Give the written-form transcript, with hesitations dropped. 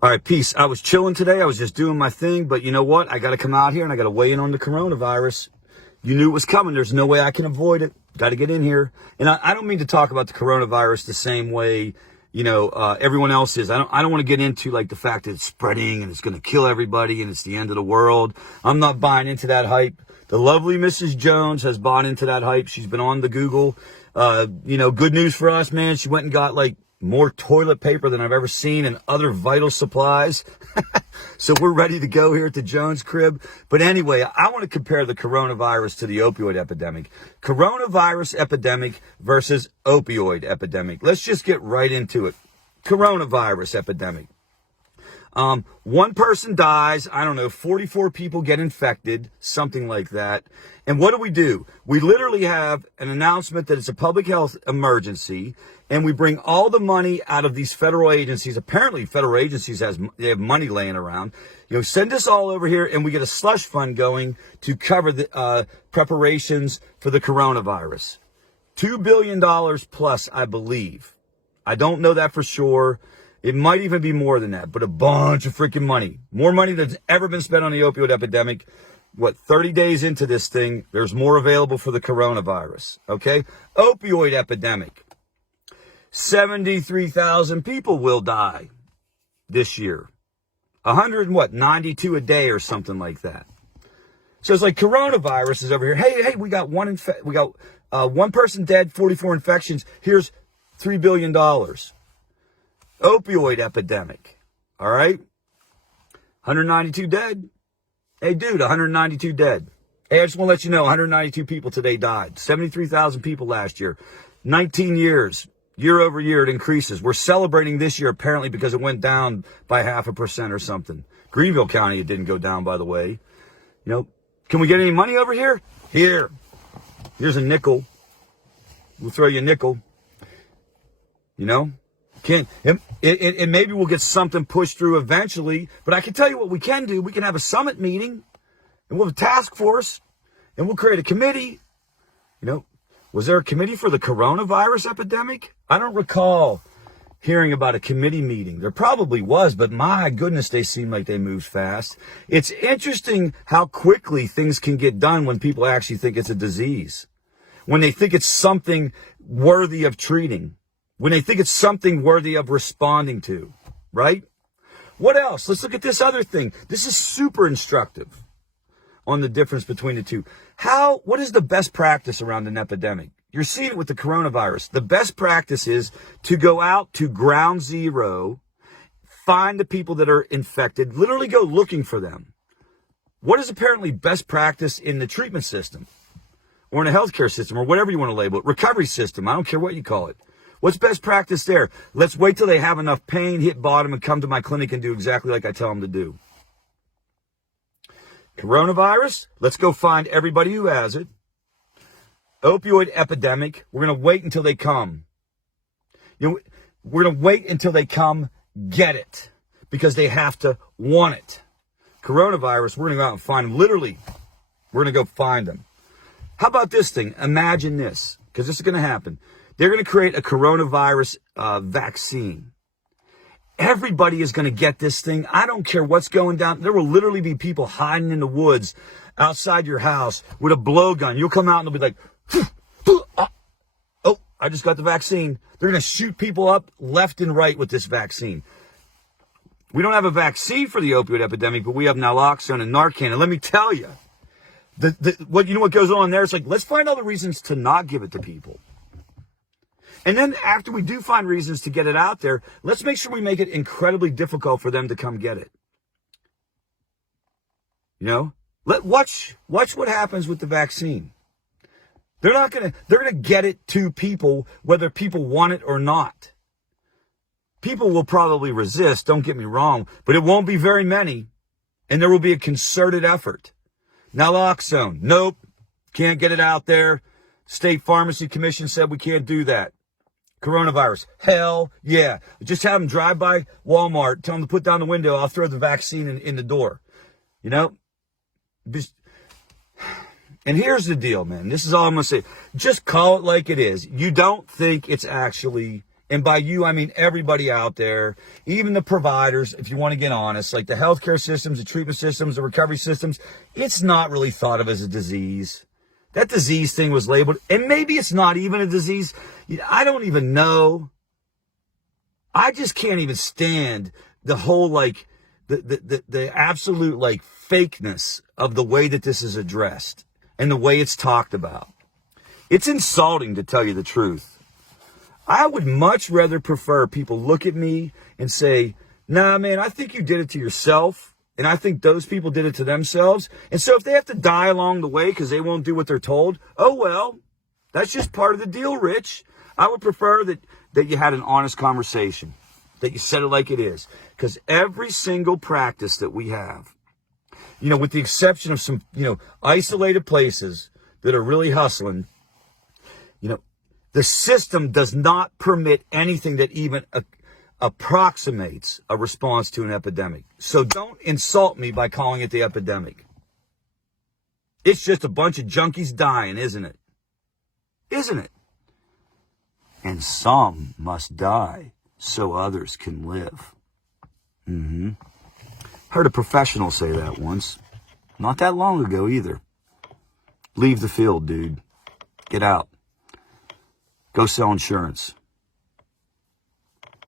All right, peace. I was chilling today. I was just doing my thing, but you know what? I got to come out here and I got to weigh in on the coronavirus. You knew it was coming. There's no way I can avoid it. Got to get in here. And I don't mean to talk about the coronavirus the same way, everyone else is. I don't want to get into like the fact that it's spreading and it's going to kill everybody and it's the end of the world. I'm not buying into that hype. The lovely Mrs. Jones has bought into that hype. She's been on the Google. Good news for us, man. She went and got like more toilet paper than I've ever seen and other vital supplies. So we're ready to go here at the Jones crib. But anyway, I want to compare the coronavirus to the opioid epidemic. Coronavirus epidemic versus opioid epidemic. Let's just get right into it. Coronavirus epidemic. One person dies, 44 people get infected, something like that. And what do? We literally have an announcement that it's a public health emergency, and we bring all the money out of these federal agencies. Apparently, federal agencies they have money laying around. Send us all over here, and we get a slush fund going to cover the preparations for the coronavirus. $2 billion plus, I believe. I don't know that for sure. It might even be more than that, but a bunch of freaking money. More money than's ever been spent on the opioid epidemic. 30 days into this thing, there's more available for the coronavirus, okay? Opioid epidemic. 73,000 people will die this year. 92 a day or something like that. So it's like coronavirus is over here. Hey, we got one person dead, 44 infections. Here's $3 billion. Opioid epidemic. All right. 192 dead. Hey, dude, 192 dead. Hey, I just want to let you know, 192 people today died. 73,000 people last year. 19 years. Year over year, it increases. We're celebrating this year, apparently, because it went down by 0.5% or something. Greenville County, it didn't go down, by the way. Can we get any money over here? Here's a nickel. We'll throw you a nickel. And maybe we'll get something pushed through eventually. But I can tell you what we can do. We can have a summit meeting, and we'll have a task force, and we'll create a committee. Was there a committee for the coronavirus epidemic? I don't recall hearing about a committee meeting. There probably was, but my goodness, they seem like they moved fast. It's interesting how quickly things can get done when people actually think it's a disease, when they think it's something worthy of treating, when they think it's something worthy of responding to, right? What else? Let's look at this other thing. This is super instructive on the difference between the two. What is the best practice around an epidemic? You're seeing it with the coronavirus. The best practice is to go out to ground zero, find the people that are infected, literally go looking for them. What is apparently best practice in the treatment system or in a healthcare system or whatever you want to label it, recovery system, I don't care what you call it. What's best practice there? Let's wait till they have enough pain, hit bottom, and come to my clinic and do exactly like I tell them to do. Coronavirus, let's go find everybody who has it. Opioid epidemic, we're going to wait until they come. We're going to wait until they come get it because they have to want it. Coronavirus, we're going to go out and find them. Literally, we're going to go find them. How about this thing? Imagine this, because this is going to happen. They're going to create a coronavirus vaccine. Everybody is going to get this thing. I don't care what's going down. There will literally be people hiding in the woods outside your house with a blowgun. You'll come out and they'll be like, oh, I just got the vaccine. They're going to shoot people up left and right with this vaccine. We don't have a vaccine for the opioid epidemic, but we have naloxone and Narcan. And let me tell you, what goes on there? It's like, let's find all the reasons to not give it to people. And then after we do find reasons to get it out there, let's make sure we make it incredibly difficult for them to come get it. Watch what happens with the vaccine. They're going to get it to people, whether people want it or not. People will probably resist, don't get me wrong, but it won't be very many. And there will be a concerted effort. Naloxone, nope, can't get it out there. State Pharmacy Commission said we can't do that. Coronavirus, hell yeah. Just have them drive by Walmart, tell them to put down the window, I'll throw the vaccine in the door. And here's the deal, man. This is all I'm going to say. Just call it like it is. You don't think it's actually And by you, I mean everybody out there, even the providers, if you want to get honest, like the healthcare systems, the treatment systems, the recovery systems, it's not really thought of as a disease. That disease thing was labeled, and maybe it's not even a disease. I don't even know. I just can't even stand the whole, like, the absolute, like, fakeness of the way that this is addressed and the way it's talked about. It's insulting, to tell you the truth. I would much rather prefer people look at me and say, nah, man, I think you did it to yourself. And I think those people did it to themselves. And so if they have to die along the way because they won't do what they're told, oh, well, that's just part of the deal, Rich. I would prefer that you had an honest conversation, that you said it like it is. Because every single practice that we have, you know, with the exception of some, you know, isolated places that are really hustling, you know, the system does not permit anything that even approximates a response to an epidemic. So don't insult me by calling it the epidemic. It's just a bunch of junkies dying, isn't it? Isn't it? And some must die so others can live. Heard a professional say that once. Not that long ago either. Leave the field, dude. Get out. Go sell insurance.